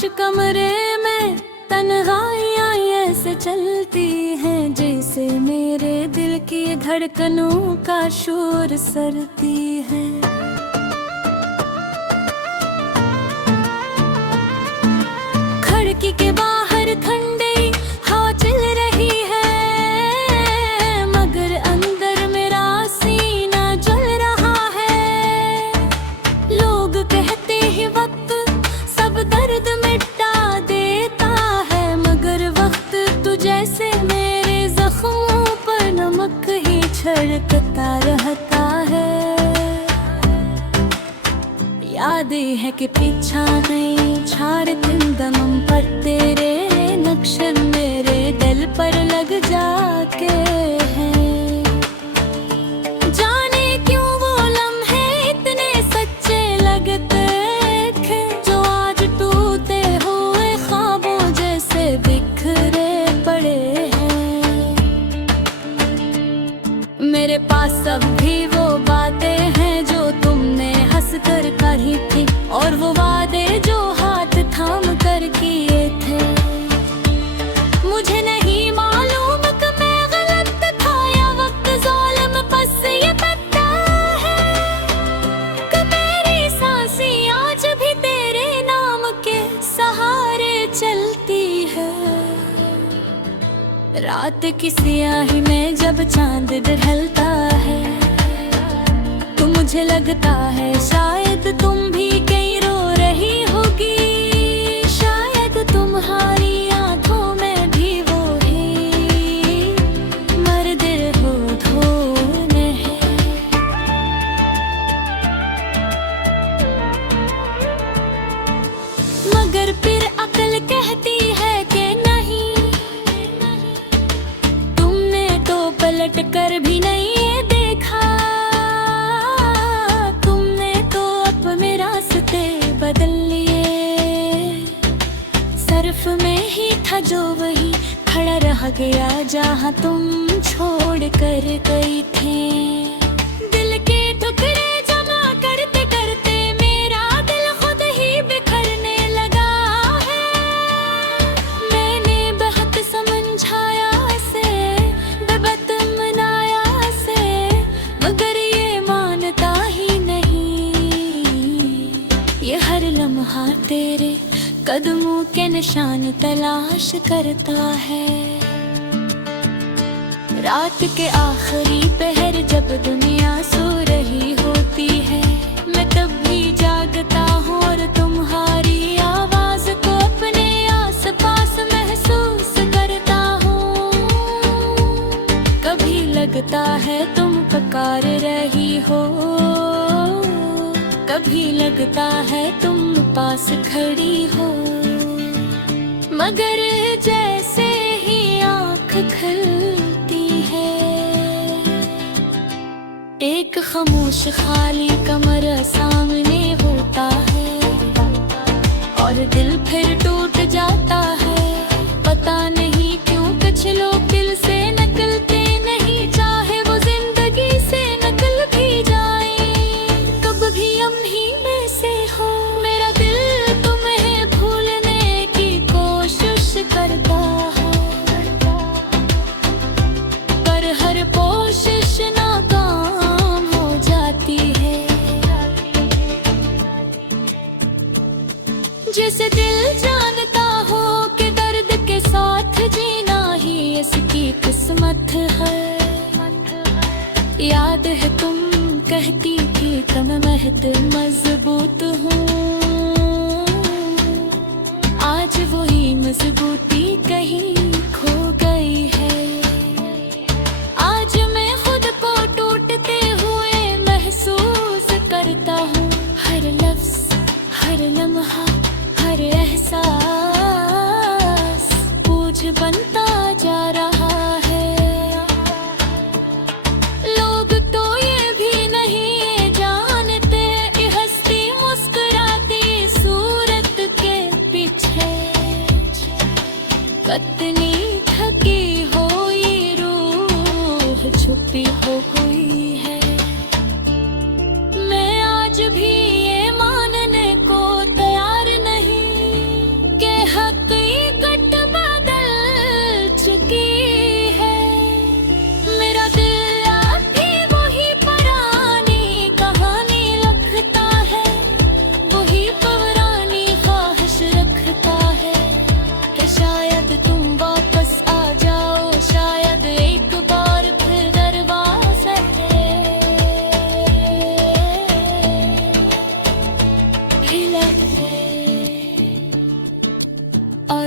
खामोश कमरे में तन्हाइयाँ ऐसे चलती हैं जैसे मेरे दिल की धड़कनों का शोर सरती है। खिड़की के बाहर ठंडी हवा चल रही है, मगर अंदर मेरा सीना जल रहा है। लोग कहते हैं वक्त सब दर्द मिटा देता है, मगर वक्त तू जैसे मेरे जख्मों पर नमक ही छिड़कता रहता है। यादें है कि पीछा नहीं छाड़ते दमम पर तेरे नक्श मेरे दिल पर लग जाके हैं। जाने क्यों वो लम्हे इतने सच्चे लगते थे, जो आज टूटे हुए ख्वाबों जैसे बिखरे पड़े हैं। मेरे पास अब भी वो बातें हैं जो तुमने हंस कर कही थी, और वो वादे जो हाथ थाम कर किए थे। मुझे नहीं मालूम कि मैं गलत था या वक्त ज़ालिम, बस ये पता है कि मेरी सांसें आज भी तेरे नाम के सहारे चलती है। रात की स्याही में जब चांद ढलता है तो मुझे लगता है शायद तुम भी कहीं रो रही होगी, शायद तुम्हारी आंखों में भी वो ही मर्द हो धोने हैं। मगर फिर अकल कहती है कि नहीं, तुमने तो पलट कर भी नहीं ये देखा, तुमने तो अपने रास्ते बदल लिए। सर्फ में ही था जो वही खड़ा रह गया जहाँ तुम छोड़ कर गई थी। दिल के टुकड़े जमा करते करते मेरा दिल खुद ही बिखरने लगा है। मैंने बहुत समझाया से, बेबत मनाया से, मगर ये मानता ही नहीं। ये हर लम्हा तेरे कदमों के निशान तलाश करता है। रात के आखिरी पहर जब दुनिया सो रही होती है, मैं तब भी जागता हूँ और तुम्हारी आवाज को अपने आसपास महसूस करता हूँ। कभी लगता है तुम पुकार रही हो, कभी लगता है तुम पास खड़ी हो, मगर जैसे ही आँख खुलती है एक खामोश खाली कमरा सामने होता है, और दिल फिर टूट जाता है। पता नहीं क्यों कुछ लोग दिल से निकलते नहीं, चाहे वो जिंदगी से निकल भी जाए। कब भी हम ही में से हो, मेरा दिल तुम्हें भूलने की कोशिश करता है, पर हर कोशिश नाकाम हो जाती है। जिसे दिल जानता हो कि दर्द के साथ जीना ही इसकी किस्मत है। याद है तुम कहती थी कि मैं महद मजबूत हूँ, आज वही मजबूती कहीं खो गई है। आज मैं खुद को टूटते हुए महसूस करता हूँ, हर लफ्ज, हर लम्हा, हर एहसास बोझ बनता जा रहा है। लोग तो ये भी नहीं जानते, ये हंसती मुस्कुराती सूरत के पीछे कितनी थकी हुई रूह छुपी हुई है। मैं आज भी ये मानने को तैयार नहीं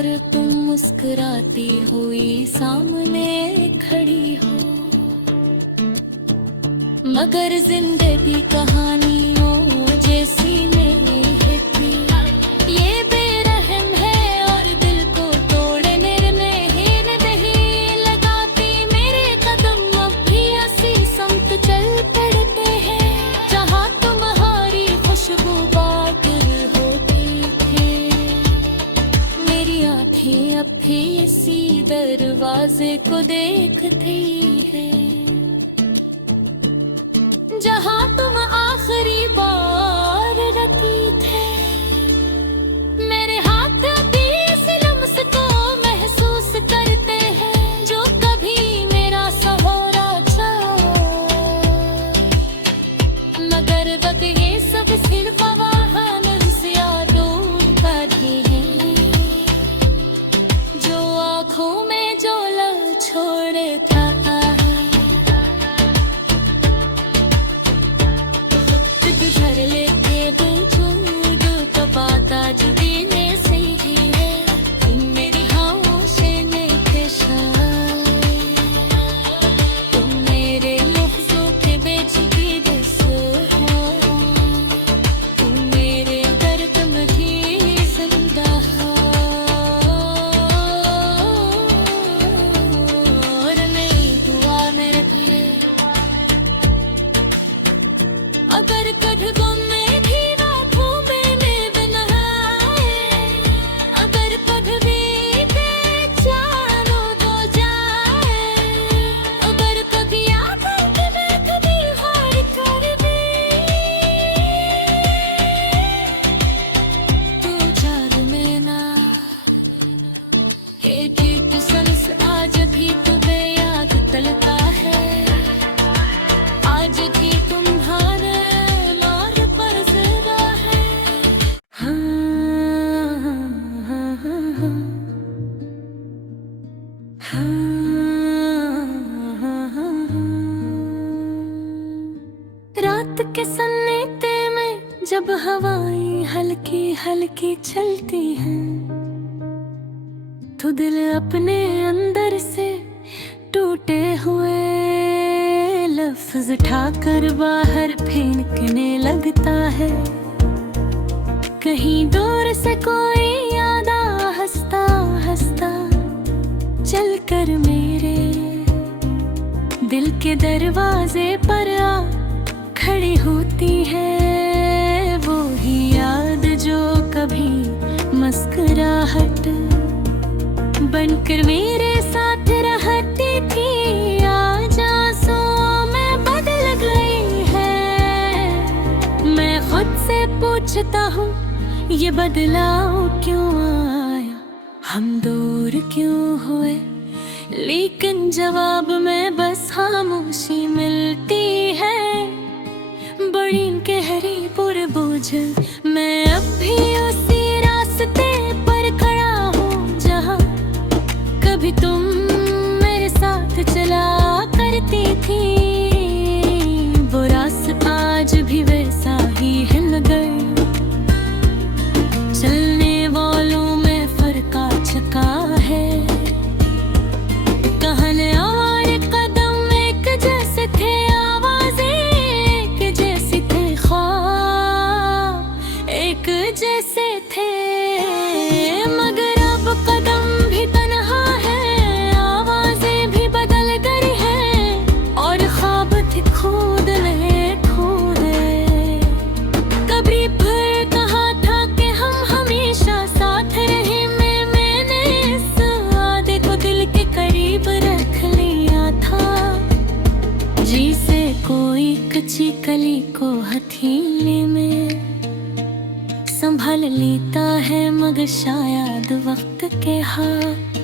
और तुम मुस्कुराती हुई सामने खड़ी हो। मगर जिंदगी कहानियों जैसी नहीं थी, ये बेरहम है और दिल को तोड़ने निर्णयहीन नहीं लगाती। मेरे कदम अब भी ऐसी समत चल पड़ते हैं जहाँ तुम्हारी खुशबू बाग होती थी। मेरी आँखें अब भी इसी दरवाजे को देखती है जहाँ तुम आखिरी बार रती थे। मेरे हाथ भी इस लम्स को महसूस करते हैं जो कभी मेरा सहारा था। मगर वक्त ये सब सिर्फ वाहन से यादों का ही है जो आँखों में जो लग छोड़ता है। अगर कभी गम में भी रातों में बनाए, अगर कभी भी बेचैन हो जाए, अगर कभी आंखों में कभी हार कर दे, तो जार में ना हे ठीक संस आज भी तुम्हें याद तलता है। आज भी तुम्हारे रात के सन्नाटे में जब हवाएं हल्की हल्की चलती हैं, तो दिल अपने अंदर से टूटे हुए लफ्ज उठाकर बाहर फेंकने लगता है। कहीं दूर से कोई याद हंसता हंसता चलकर मेरे दिल के दरवाजे पर आ खड़ी होती है। वो ही याद जो कभी मुस्कुराहट बनकर मेरे साथ रहती थी, आज आंसुओं में बदल गई है। मैं खुद से पूछता हूँ ये बदलाव क्यों आया, हम दूर क्यों हुए, लेकिन जवाब में बस खामोशी मिलती है। बड़ी गहरी पुरबोझल मैं अब भी उसी रास्ते पर खड़ा हूँ जहाँ कभी तुम मेरे साथ चला करती थी। वो रास्ता आज भी वैसा ही है मगर चलने वालों में फर्क आ चुका है। कहने हमारे कदम एक जैसे थे, एक जैसे थे, मगर अब कदम भी तन्हा है, आवाजें भी बदल गई हैं और ख्वाब थे खुद ने खोदे। कभी फिर कहा था कि हम हमेशा साथ रहे, मैंने इस वादे को दिल के करीब रख लिया था। जिसे कोई कच्ची कली को हथेली में संभाल लेता है, मगर शायद वक्त के हाथ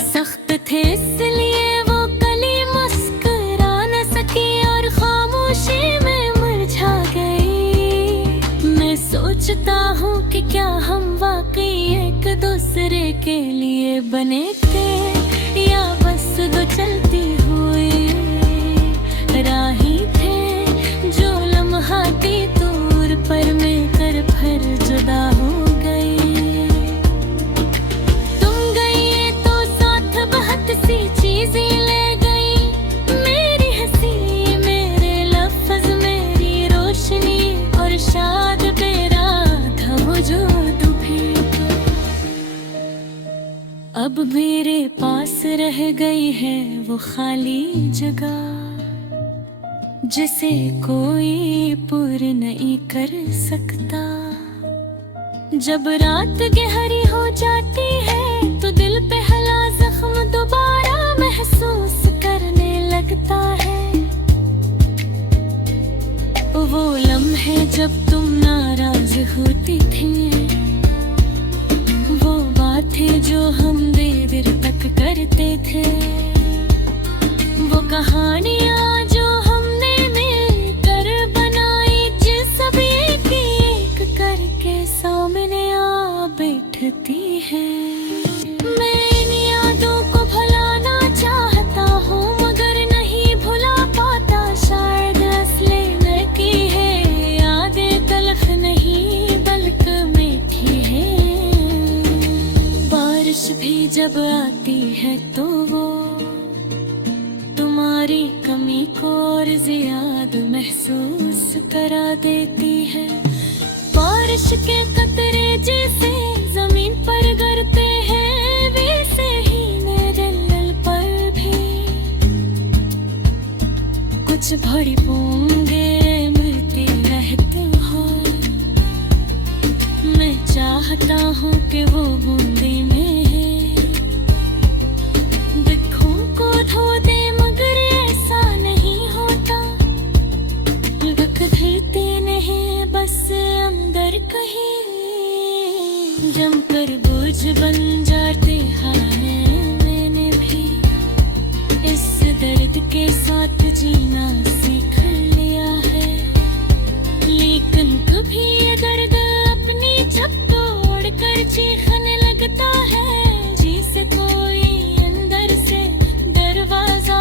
सख्त थे इसलिए वो कली मुस्कुरा न सकी और खामोशी में मुरझा गई। मैं सोचता हूँ कि क्या हम वाकई एक दूसरे के लिए बने थे, या बस दो चलती हुई राही थे जो लम्हाती दूर पर मिलकर फिर जुदा हो गई। अब मेरे पास रह गई है वो खाली जगह, जिसे कोई पूर्ण नहीं कर सकता। जब रात गहरी हो जाती है तो दिल पे हला जख्म दोबारा महसूस करने लगता है। वो लम्हे जब तुम नाराज होती थी, वो बातें जो हम देर तक करते थे, वो कहानियाँ जो हमने मिलकर बनाई, जिस सब एक करके सामने आ बैठती है। मैं इन यादों को भुलाना चाहता हूँ मगर नहीं भुला पाता, शायद असली न की है यादें तलख नहीं बल्कि मीठी है। बारिश भी जब आती है तो वो तुम्हारी कमी को और ज्यादा महसूस करा देती है। बारिश के कतरे जैसे जमीन पर गिरते हैं, वैसे ही मेरे दिल पर भी कुछ भरी बूंदे मिलती रहती हो। मैं चाहता हूँ कि वो बूंदे में बिखों को धो दे, मगर ऐसा नहीं होता। रख देते नहीं बस अंदर कहीं, जमकर बोझ बन जाते हैं। मैंने भी इस दर्द के साथ जीना सीख लिया है, लेकिन कभी ये दर्द अपनी जब तोड़ कर चीखने लगता है, जिसे कोई अंदर से दरवाजा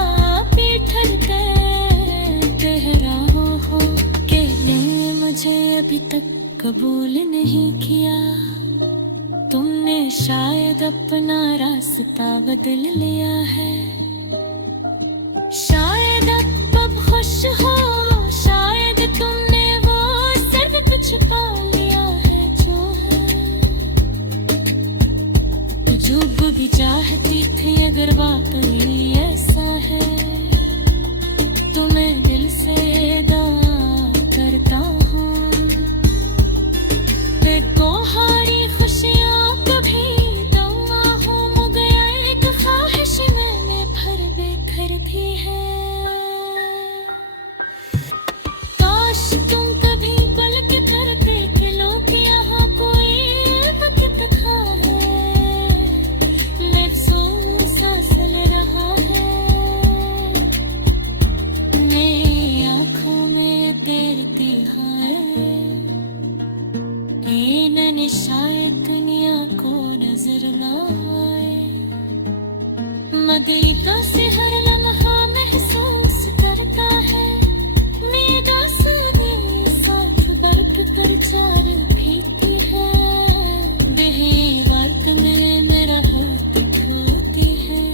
पीटल कह रहा हो कि तुमने मुझे अभी तक कबूल नहीं किया। तुमने शायद अपना रास्ता बदल लिया है, शायद अब खुश हो, शायद तुमने वो सर्द पे छुपा लिया है जो है। जो भी चाहती थी अगर वाकई ऐसा है, तो मैं दिल से दावा करता हूँ। देखो हारी खुशियाँ कभी दमा हो गया, एक ख्वाहिश मैंने भर बेघर थी है। काश तुम कभी पलक कर देख लो कि यहाँ कोई वक्त था है, महसूस असल रहा है। मेरी आँखों में तैरती है कि मैंने शायद दुनिया को नजर न आए, मगर से हर लम्हा महसूस करता है। मेरा सुनी साथ बर्फ पर चार भीगती है, बहे वक्त में मेरा हाथ धोती है।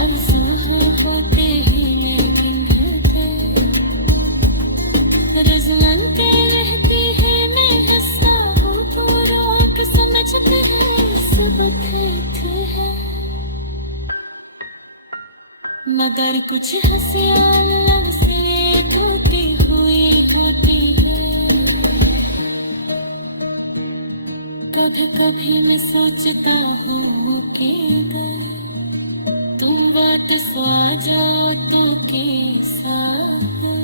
अब सुबह होते ही मैं गिनते रज़लन के रहती है, मैं हंसता हूँ पूरा कि समझते हैं सब कहते हैं, मगर कुछ हंसियाल से टूटी हुई होती है। कभी कभी मैं सोचता हूँ कि तुम वापस आ जाओ तो कैसा है।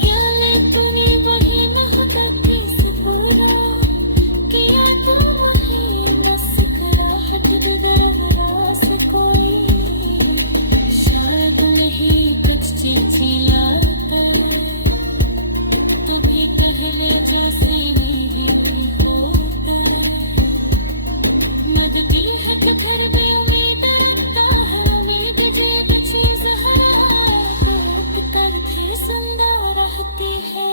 क्या लेकिन वही महबूबी से पूरा किया तुम वही मस्कुराहट रास कोई शायद नहीं कुछ चीजें लाता है, तो भी पहले जैसे नहीं होता है। मददी है तो फिर भी उम्मीद रखता है, उम्मीद जो चीज हर करती जिंदा रहती है।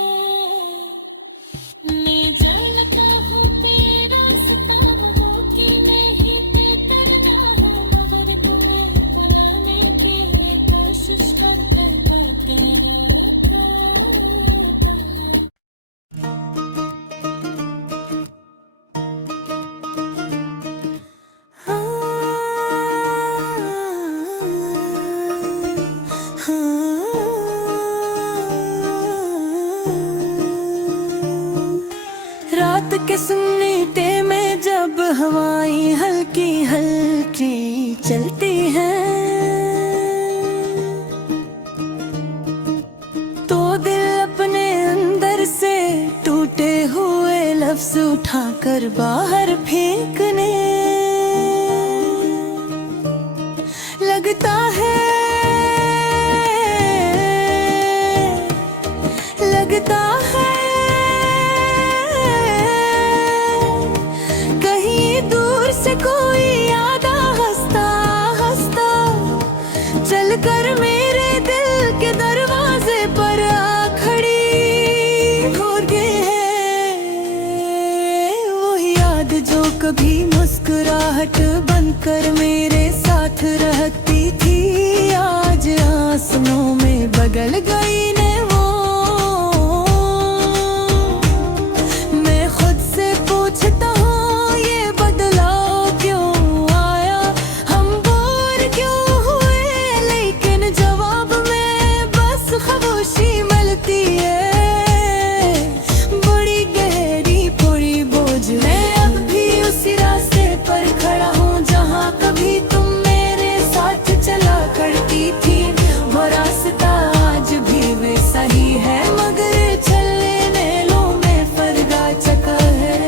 मैं जानता हूँ कि ये रास्ता हो कि नहीं करना है, मगर तुम्हें बुलाने की कोशिश करते रहता है। रात के सन्नाटे में जब हवाएं हल्की हल्की चलती हैं, तो दिल अपने अंदर से टूटे हुए लफ्ज उठाकर बाहर फेंकने लगता है। कहीं दूर से कोई याद हंसता हंसता चल कर मेरे दिल के दरवाजे पर आ खड़ी हो गई है। वो याद जो कभी मुस्कुराहट बनकर मेरे साथ रहती थी, आज आंसुओं में बदल गई ने वो। मैं खुद से पूछता हूँ ये बदलाव क्यों आया, हम बोर क्यों हुए, लेकिन जवाब में बस खामोशी मिलती है। बड़ी गहरी थोड़ी बोझ मैं अब भी उसी रास्ते पर खड़ा हूँ जहाँ कभी तुम मेरे साथ चला करती थी। वो रास्ता आज भी वैसा ही है, मगर चलने लो में फर्गा चका है।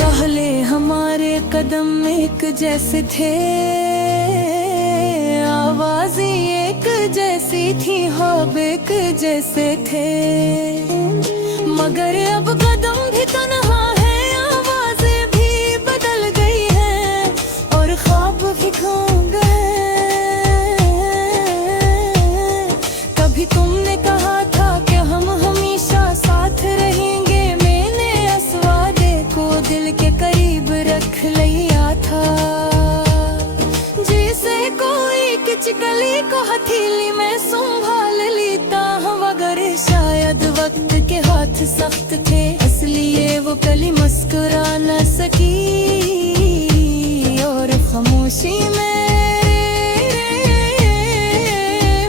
पहले हमारे कदम एक जैसे थे, आवाज़ें एक जैसी थी, ख्वाब एक जैसे थे, मगर अब कदम भी तन्हा है, आवाज़ें भी बदल गई हैं और ख्वाब भी खो गए। कभी तुमने कहा था कि हम हमेशा साथ रहेंगे, मैंने इस वादे को दिल के करीब रख लिया था। जैसे कोई किचकली को हथेली में संभाल लेता हूँ, मगर शायद वक्त के हाथ सख्त थे, इसलिए वो कली मुस्कुरा न सकी और खामोशी में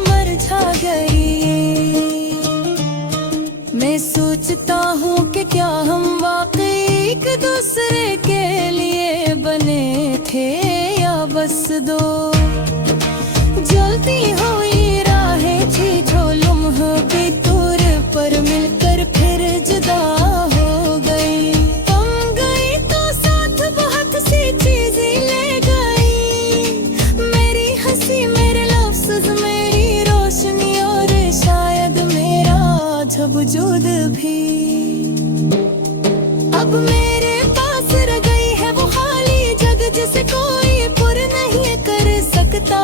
मर जा गई। मैं सोचता हूँ कि क्या हम वाकई एक दूसरे के लिए बने थे, या बस दो जलती हुई राहें थी जो लम्हों भी दूर पर मिलकर फिर जुदा हो गई। तुम गई तो साथ बहुत सी चीजें ले गई, मेरी हंसी, मेरे लफ्ज़, मेरी रोशनी और शायद मेरा जब वजूद भी। अब मेरे पास रह गई है वो खाली जग जिसे कोई पुर नहीं कर सकता।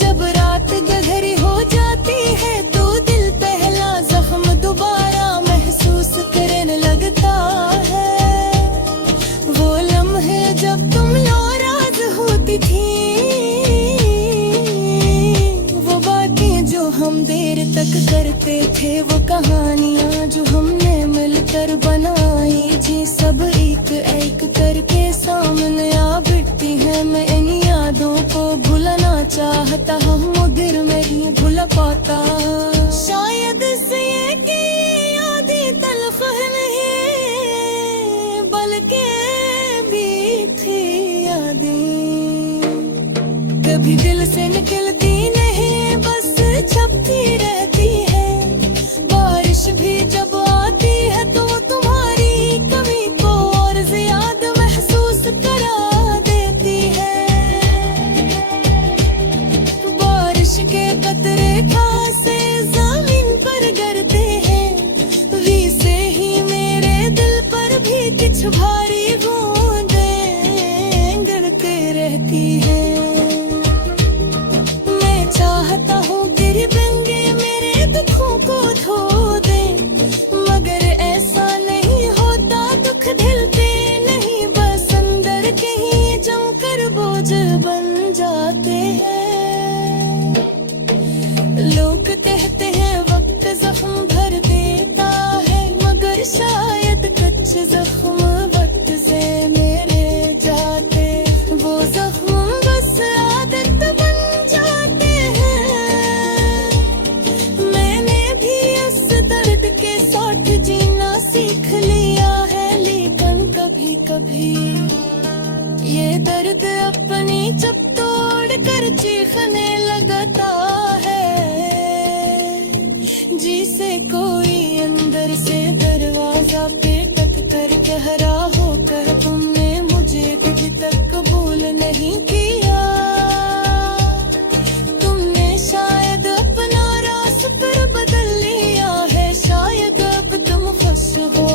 जब रात गहरी हो जाती है तो दिल पहला जख्म दोबारा महसूस करने लगता है। वो लम्हे जब तुम नाराज होती थी, वो बातें जो हम देर तक करते थे, वो कहानियाँ जो हमने मिलकर बनाई जी, सब एक एक करके सामने आ बिठती है। मैं इन यादों को भुलाना चाहता हूँ, मगर नहीं भुला पाता। शायद इसलिए कि यादें तल्ख नहीं बल्कि मीठी यादें कभी दिल से निकलती नहीं, बस छपती रहती है। बारिश भी जब आती है तो तुम्हारी कमी को और ज्यादा महसूस करा देती है। बारिश के कतरे खासे से कोई अंदर से दरवाजा पे टक कर कह रहा होकर तुमने मुझे कभी तक कबूल नहीं किया। तुमने शायद अपना रास्ता बदल लिया है, शायद अब तुम खुश हो,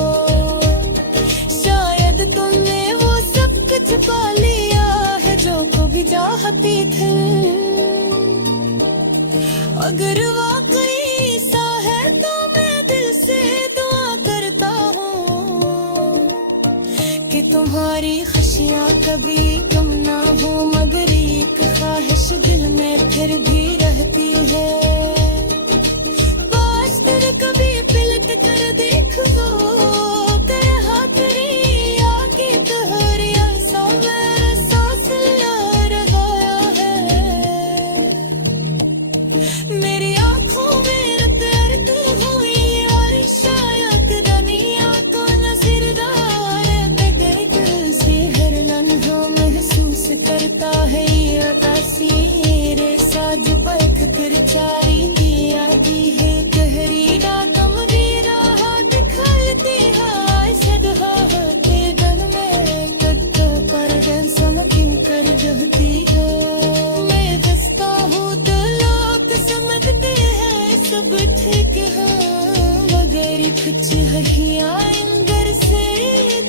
शायद तुमने वो सब कुछ पा लिया है जो कभी चाहती थी। अगर वाकई ऐसा है तो मैं दिल से दुआ करता हूँ कि तुम्हारी खुशियाँ कभी कम ना हो, मगर एक ख्वाहिश दिल में फिर भी रहती है। पास तेरे कभी पलट कर देख लो, तेरे हाथ मेरी आगे तोहरिया सा मेरा सांस ला रहा है। मेरी आँखों में रत हुई और शायद दुनिया को नजरदार बेदर्द से हर लम्हा महसूस करता है ये तस्वीर साज बैठ कर चारी दिया की है गहरी डाकम वीरा हाथ खलती है सदहा के दम में कद्दो पर डंसन क्यों कर जहती है। मैं हंसता हूँ तो लोग समझते हैं सब ठीक है, मगर कुछ हहिया अंदर से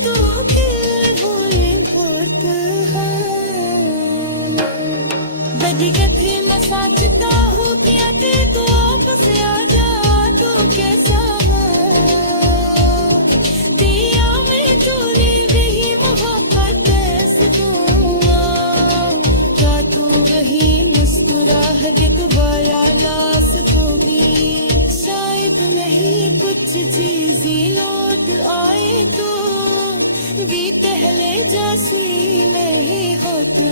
तो दिल भूले बहुत है। बड़ी गथी मैं सोचता हूँ कि आते तो वापस आ जा तो कैसा है। दिया में तूने वही मोहब्बत ऐसे दूंगा, क्या तू वही मुस्कुराहट दोबारा ला सकोगी। शायद नहीं कुछ चीज़ें लौट आए तो भी पहले जैसी नहीं होती।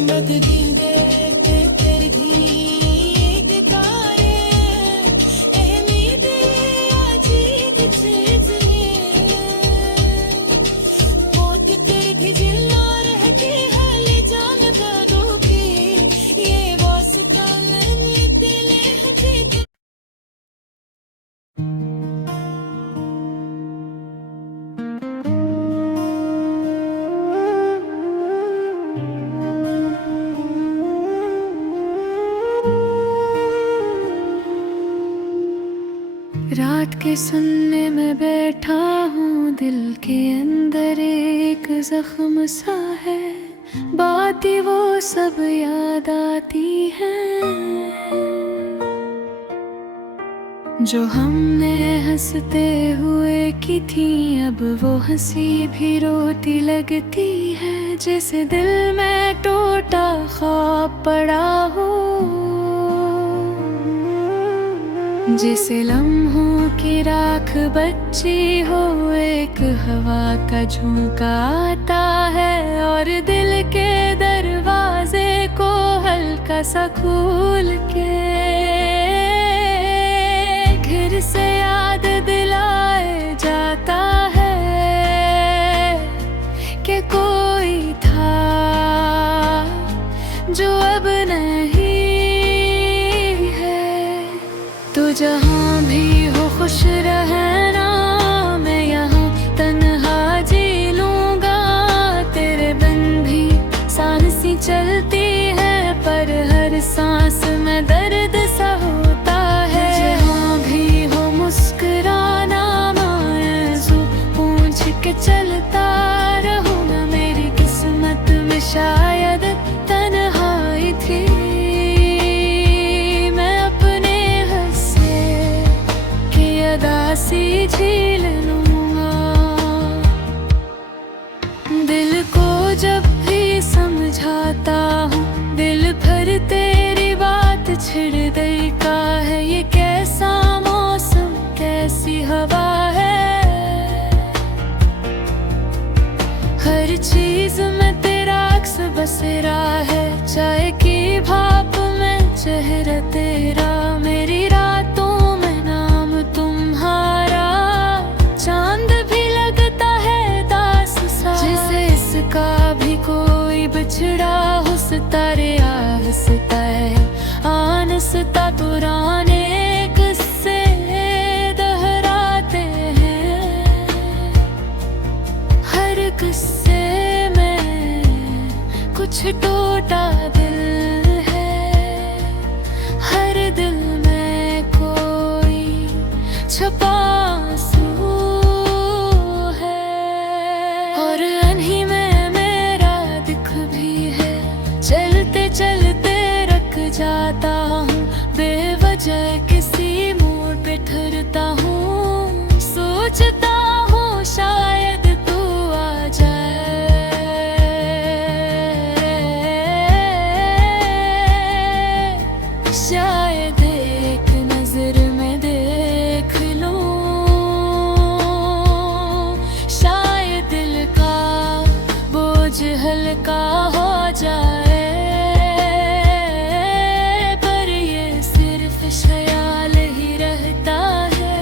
मगर दिल देते कर भी बेकारे उम्मीदें अजीब चीज़ें होठ तेरे भी जिला रहती है ले जान दर्दों की ये वास्ता मैंने दिल हकीकत। रात के सुनने में बैठा हूँ, दिल के अंदर एक जख्म सा है, बातें वो सब याद आती हैं जो हमने हंसते हुए की थी। अब वो हंसी भी रोती लगती है, जैसे दिल में टूटा ख्वाब पड़ा हो, जिसे लम्हों की राख बची हो। एक हवा का झोंका आता है और दिल के दरवाजे को हल्का सा खोल के फिर से याद दिलाए जाता है कि कोई था जो अब नहीं है। तो जहाँ भी हो खुश रहना, मैं यहाँ तन्हा जी लूँगा। तेरे बिन भी सांसें चलती है, पर हर सांस में दर्द सा होता है। जहाँ भी हो मुस्कुराना, आंसू पूंछ के चलता रहूँगा। मेरी किस्मत में शायद तन्हाई थी, मैं अपने हंसे की अदासी झील लूँगा। दिल को जब भी समझाता हूँ, दिल भर तेरी बात छिड़ देता है। ये कैसा मौसम कैसी हवा है, हर चीज में तेरा अक्स बसेरा है। चाय की भाप में चेहरा तेरा, मेरी रातों में नाम तुम्हारा। चांद भी लगता है दास सा, जिसे इसका भी कोई बिछड़ा हो। सितारे आहस्ता है आनस्ता पुराने एक छुपा आंसू है, और अनही में मेरा दिख भी है। चलते चलते रख जाता हूँ, बेवजह किसी मोड़ पे ठहरता हूँ। सोचता हूँ शायद तू आ जाए, शायद एक नजर में देख लूं, शायद दिल का बोझ हल्का हो जाए। पर ये सिर्फ ख्याल ही रहता है,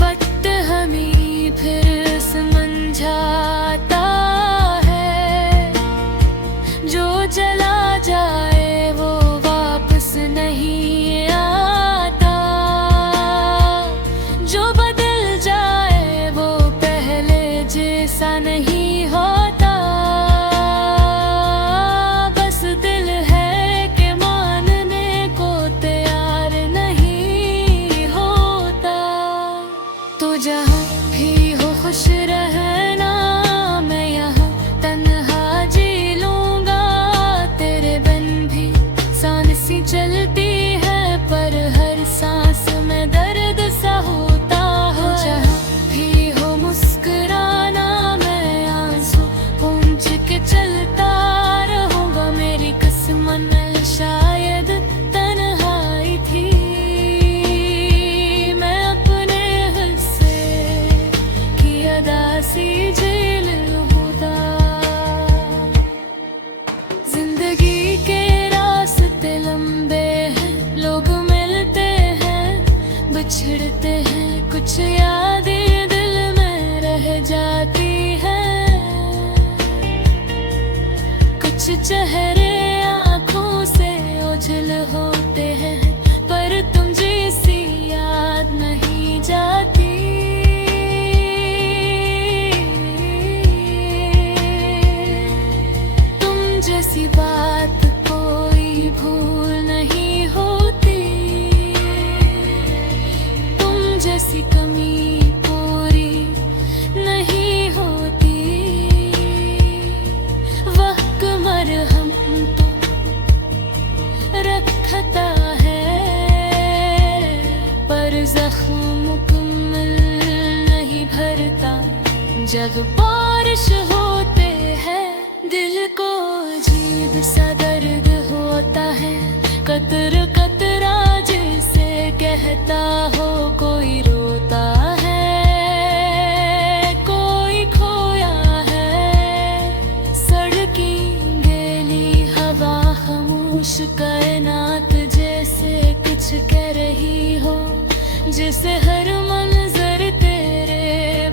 वक्त हमें फिर समझाता है। जो चला जाए वो वापस नहीं आता, जो बदल जाए वो पहले जैसा नहीं होता। बस दिल है कि मानने को तैयार नहीं होता। तो जहाँ भी हो खुश रहना, मैं यहाँ तन्हा जी लूँगा। तेरे बिन भी सांसें चलती है, पर हर सांस में दर्द सा होता है। जहाँ भी हो मुस्कुराना, मैं आंसू पोंछ के चलता रहूँगा। मेरी किस्मत में शायद तन्हाई थी, मैं अपने हिस्से की अदा सी झेल लूँगा। जिंदगी के रास्ते लंबे हैं, लोग मिलते हैं बिछड़ते हैं। कुछ यादें दिल में रह जाती हैं, कुछ चेहरे आँखों से ओझल होते हैं। पर तुम जैसी याद नहीं जाती, तुम जैसी बात कोई भूल नहीं होती, तुम जैसी कमी पूरी नहीं होती। वक्त मरहम तो रखता है, पर जख्म मुकम्मल नहीं भरता। जब बारिश होते हैं दिल को अजीब सा दर्द होता है। कतर कतरा जिसे कहता हो, कोई रोता है, कोई खोया है। सड़की गीली हवा खामोश कायनात जैसे कुछ कह रही हो, जिसे हर मंजर तेरे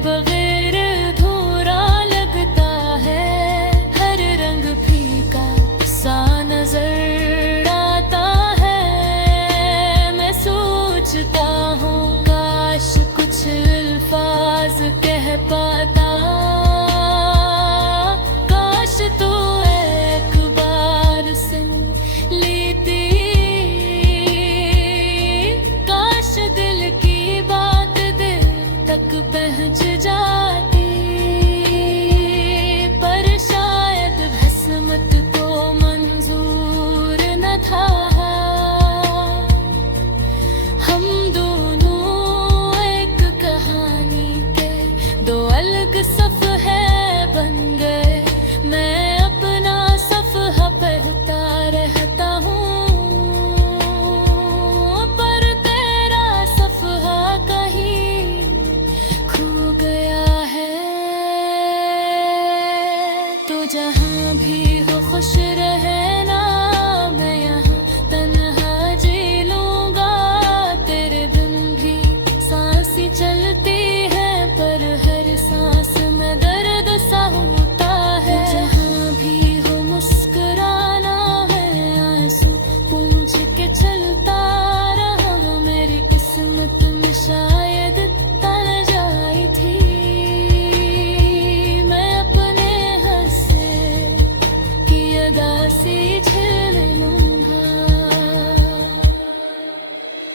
बगैर अधूरा लगता है। हर रंग फीका सा नजर आता है, मैं सोचता हूँ काश कुछ अल्फाज कह पाता। काश तू एक बार सुन लेती, काश दिल की बात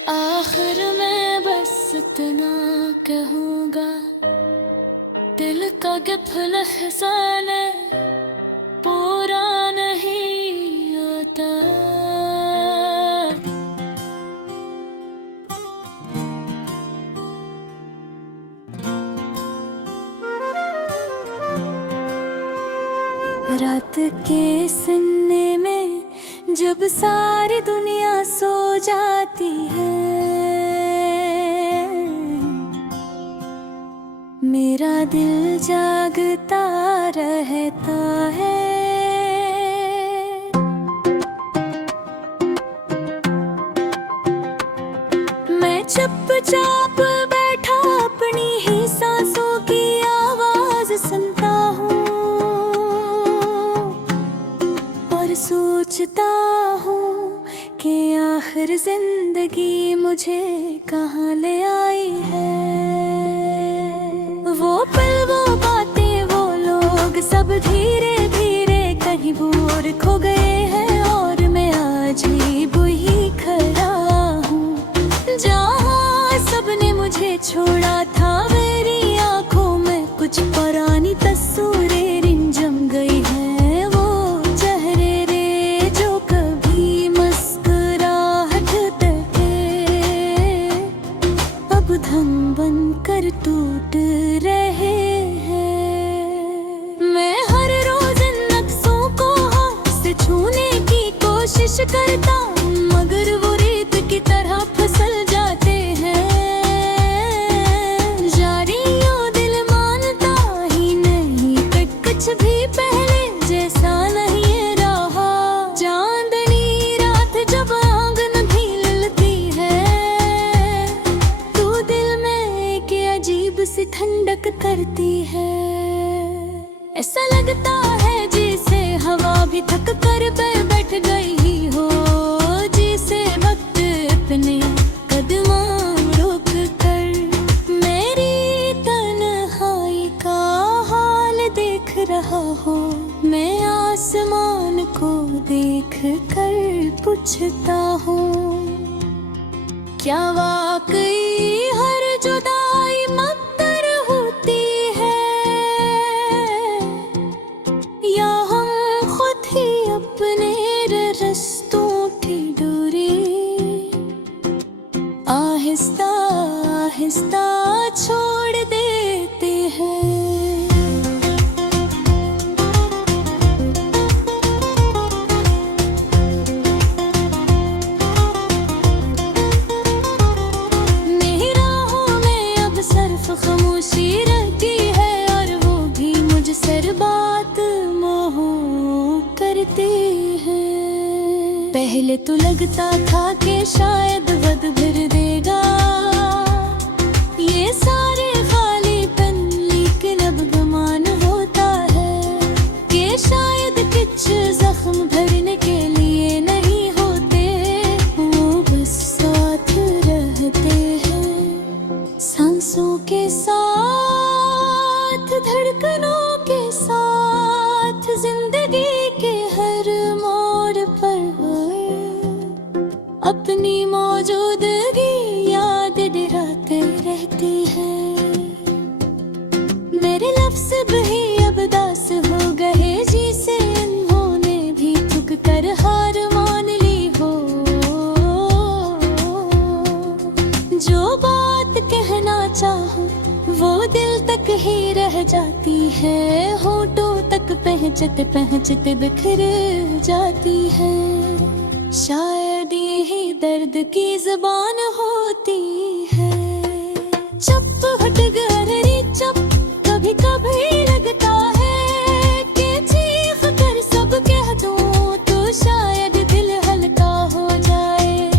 आखिर मैं बस इतना कहूँगा, दिल का गिफ्ट लहज़ाने पूरा नहीं होता। रात के सन्ने में जब सारी दुनिया सो जाती है, मेरा दिल जागता रहता है। मैं चुपचाप बैठा अपनी ही सांसों की आवाज सुनता हूँ और सोचता हूँ कि आखिर जिंदगी मुझे कहाँ ले आई है। वो पल, वो बातें, वो लोग सब धीरे धीरे कहीं दूर खो गए हैं और मैं आज भी वही खड़ा हूँ जहाँ सबने मुझे छोड़ा था। मेरी आंखों में कुछ पुरानी तस्वीरें रिंझम गई हैं, वो चेहरे रे जो कभी मुस्कुराहट थे अब धम बन कर टूट रहे हैं। मैं हर रोज इन नक्शों को हाथ से छूने की कोशिश करता हूँ, मगर वो रेत की तरह फिसल जाते हैं। जारियों दिल मानता ही नहीं कि कुछ भी पहले जैसा नहीं रहा। चांदनी रात जब आंगन भी ललती है, तो दिल में एक अजीब सी ठंडक करती है। ऐसा लगता है जैसे हवा भी थक कर बैठ गई हो, जिसे वक्त अपने कदमों रोक कर मेरी तन्हाई का हाल देख रहा हो। मैं आसमान को देख कर पूछता हूँ, क्या वाकई हर जुदाई मकदर होती है, या हम खुद ही अपने रास्तों की दूरी आहिस्ता आहिस्ता छोड़ देते हैं। मेरी राहों में अब सिर्फ खामोशी रहती है और वो भी मुझसे बात मोह करते हैं। पहले तो लगता था कि शायद वक्त भर देगा ये सारे खालीपन, लेकिन अब गुमान होता है कि शायद कुछ जख्म भरने के लिए नहीं होते, वो बस साथ रहते हैं। सांसों के साथ, धड़कनों के साथ, जिंदगी के हर मोड़ पर अपनी मौजूदगी याद दिलाते रहती है। मेरे लफ्ज़ भी अब दास हो गए, जिसे इन्होंने भी थक कर हार मान ली हो। जो बात कहना चाहूँ वो दिल तक ही रह जाती है, होठों तक पहुँचते पहुँचते बिखर जाती है। शायद यही दर्द की ज़बान होती है। चुप हट गहरी चुप, कभी कभी लगता है कि चीख कर सब कह दूं तो शायद दिल हल्का हो जाए,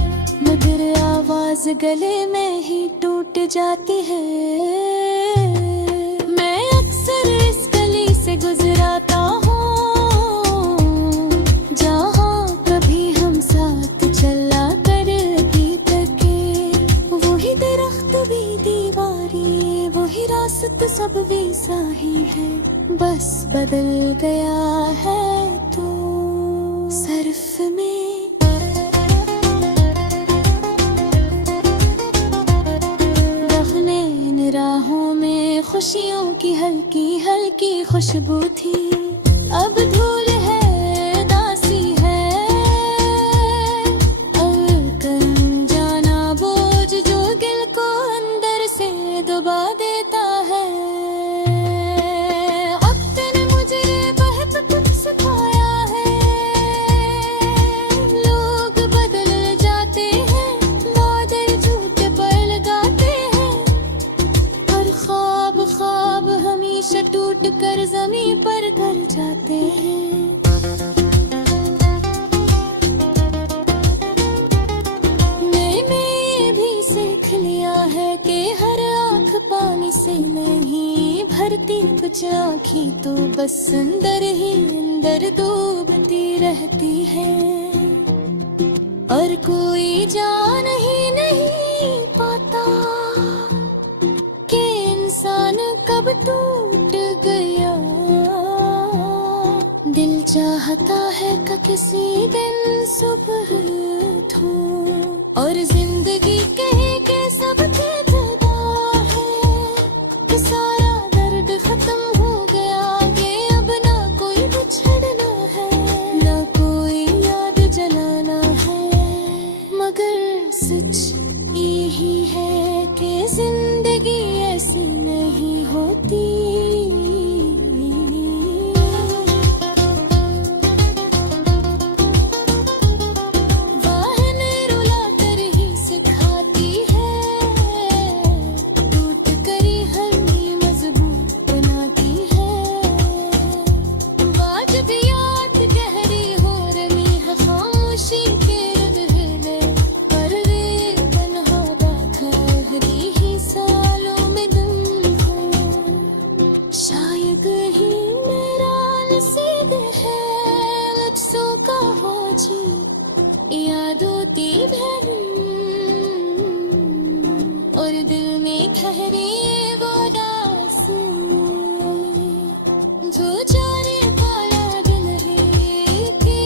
मगर आवाज़ गले में ही टूट जाती है। मैं अक्सर इस गली से गुजराता हूँ जहाँ कभी हम साथ चला करती तके, वही दरख्त भी दीवारी, वही रास्ता सब वैसा ही है, बस बदल गया है तो सर्फ में। कमल की खुशबू थी, अब धूल है, दासी है। जाना बोझ जो दिल को अंदर से दबा देता है। वक्त ने मुझे बहुत कुछ सिखाया है, लोग बदल जाते हैं, बादल झूठे पर लगाते हैं, और ख्वाब ख्वाब हमेशा टूट कर जमीन पर कर जाते हैं। मैंने ये भी सीख लिया है कि हर आँख पानी से नहीं भरती, कुछ आँखें तो बस अंदर ही अंदर डूबती रहती है, और कोई जान ही नहीं पाता कि इंसान कब टूट गया। दिल चाहता है कि किसी दिन सुबह उठूं और जिंदगी कहे कि सब तबाह है, कि सारा दर्द खत्म हो गया, कि अब ना कोई बिछड़ना है, ना कोई याद जलाना है। मगर सच यही है कि जिंदगी ऐसी नहीं होती। शायद ही मेरा नसीब है लफ्ज़ों का हो जी यादों की भरी, और दिल में ठहरे वो दास्तां जो जाने वाला दिल है कि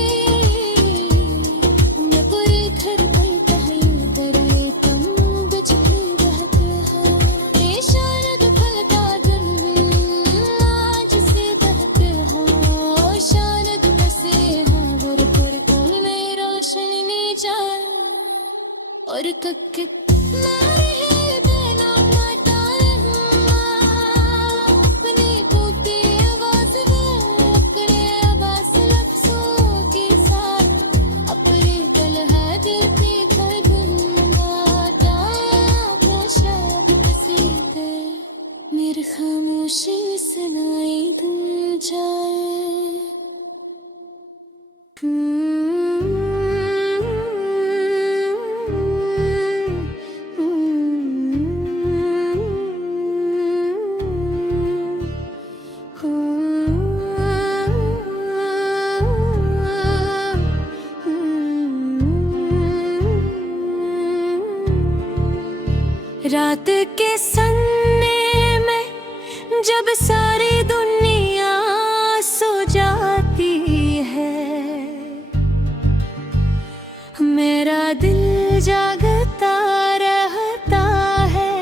मैं पूरे घर पर कहीं दरे तुम बिछ के बहते हैं। ये शायद फलता दिन आज से बहते हो, शायद बसे हाँ और पर तुम में रोशनी जाए, और कक खामोशी सुनाई दे जाए। रात के सन्ने जब सारी दुनिया सो जाती है, मेरा दिल जागता रहता है।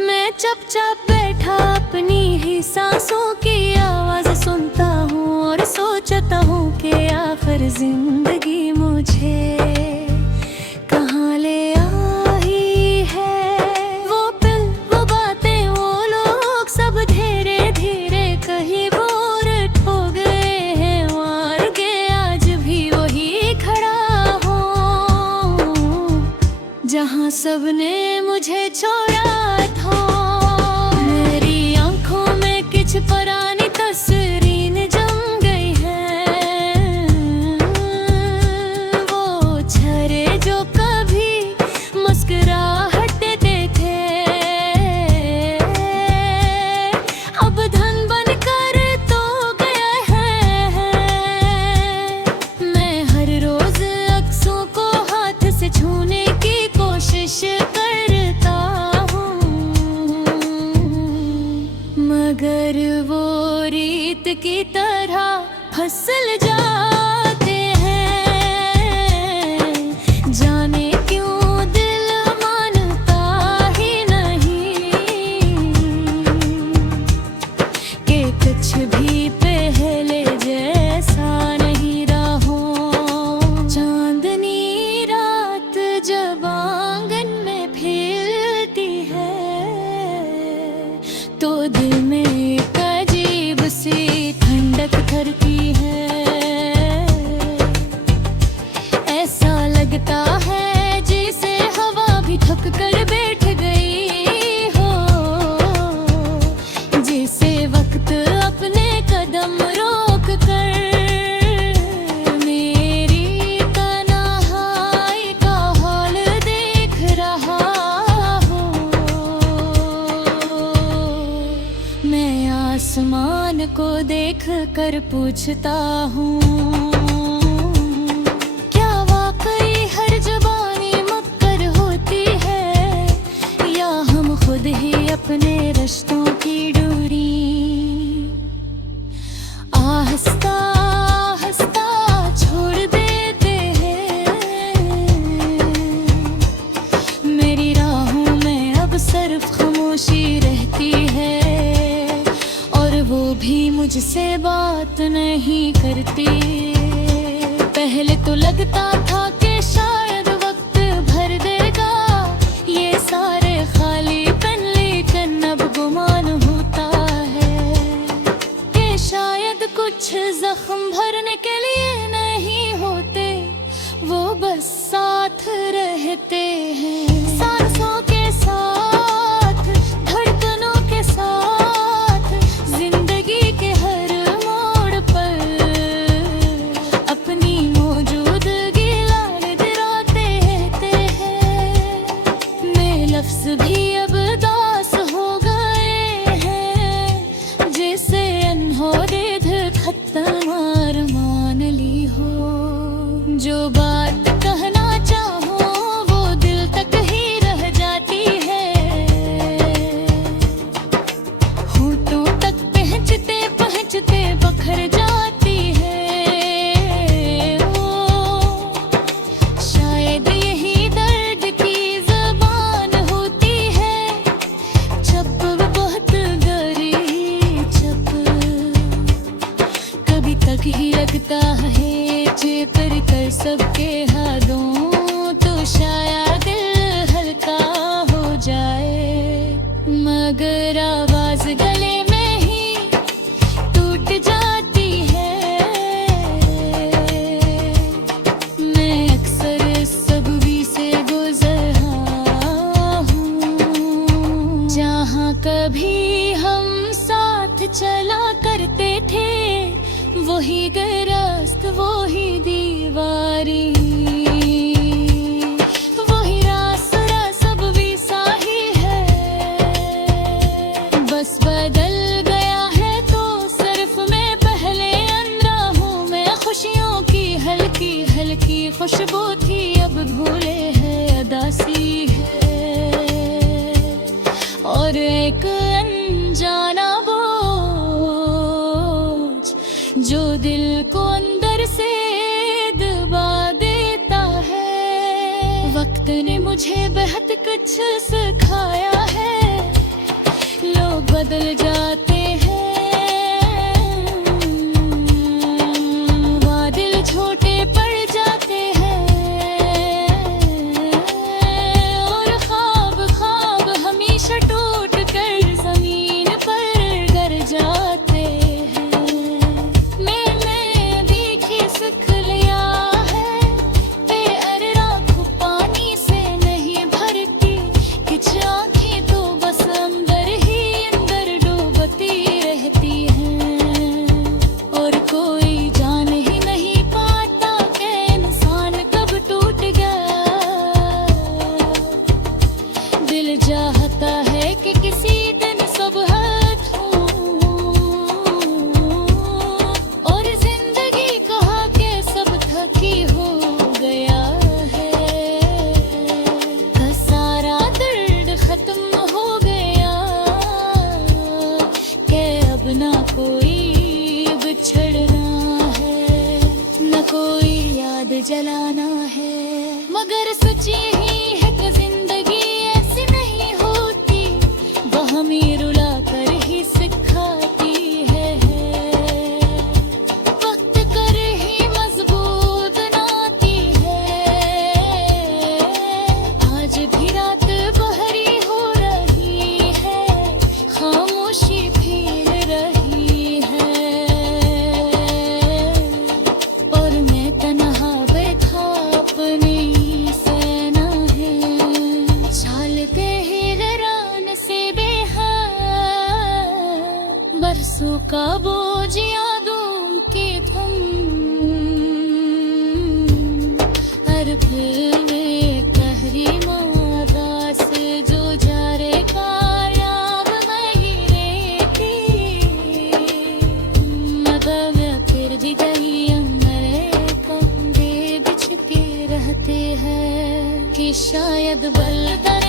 मैं चुपचाप बैठा अपनी ही सांसों की आवाज सुनता हूँ और सोचता हूँ कि आखिर जिंदगी मुझे कहाँ ले आई है। वो पल, वो बातें, वो लोग सब धीरे धीरे कहीं बोर हो गए हैं, मार के आज भी वही खड़ा हो जहाँ सबने मुझे छोड़ा था। मेरी आंखों में कुछ पुरानी तस्वीरें जम गई हैं, वो छरे जो कभी मुस्कुराहट देते थे, अब धन बनकर तो गए हैं। मैं हर रोज अक्सों को हाथ से छूने की कोशिश करता हूँ, मगर वो रीत की तरह फसल जाते हैं। जाने क्यों दिल मानता ही नहीं कि कुछ को देख कर पूछता हूँ, क्या वाकई हर जुबानी मक्कर होती है, या हम खुद ही अपने रिश्तों की डोरी आहिस्ता आहिस्ता छोड़ देते हैं। मेरी राहों में अब सिर्फ खामोशी रहती है, और वो भी मुझसे बात नहीं करती। पहले तो लगता था कि शायद वक्त भर देगा ये सारे खालीपन, लेकिन अब गुमान होता है कि शायद कुछ जख्म भरने के लिए नहीं होते, वो बस साथ रहते हैं। सांसों के साथ, धड़कनों के साथ, जिंदगी के हर मोड़ पर अपनी मौजूदगी दिलाते रहते हैं। मेरे लफ्ज़ भी अब दास हो गए हैं, जैसे अनहोनी खत्म मान ली हो। जो बात कहना चाहो वो दिल तक ही रह जाती है, होठों तक पहुँचते पहुँचते बखर जाती है। ओ शायद यही दर्द की ज़बान होती है, जब बहुत गहरी जब कभी तक ही लगता है चेपर कर सबके हाथों, तो शायद दिल हल्का हो जाए। मगर आवाज गले में ही टूट जाती है। मैं अक्सर इस सबवी से गुजरा हूँ, जहाँ कभी हम साथ चला करते थे, वही रास्त वही दीवारी, वही रास्ता सब भी साही है। बस बदल गया है तो सिर्फ मैं पहले अंदर हूँ। मैं खुशियों की हल्की हल्की खुशबू थी, अब भूले है अदासी है, और एक अनजाना जो दिल को अंदर से दबा देता है। वक्त ने मुझे बहुत कुछ सिखाया है, लोग बदल जाते हैं, वादिल छोटे पड़ जाते हैं, और ख्वाब ख्वाब हमेशा टूट कर जमीन पर गिर जाते हैं। चाहता है कि किसी दिन सब हाथ हों, और जिंदगी कहा के सब थकी हो गया है, का सारा दर्द खत्म हो गया, के अब ना कोई बिछड़ना है, न कोई याद जलाना है। मगर सच यही है कि जिंदगी ऐसी नहीं होती, वह हमें रुला कर ही सिखाती है। वक्त कर ही मजबूत बनाती है। आज भी रात बहरी हो रही है, खामोशी फैल रही है, और मैं तन्हा बैठा अपनी सेना है, चालते ही गरान से बेहाल, बरसों का बोझ यादों की धुन, हर फिर में कहरी मारा से जो जा रे कायाब वही रहती, कि शायद बलदर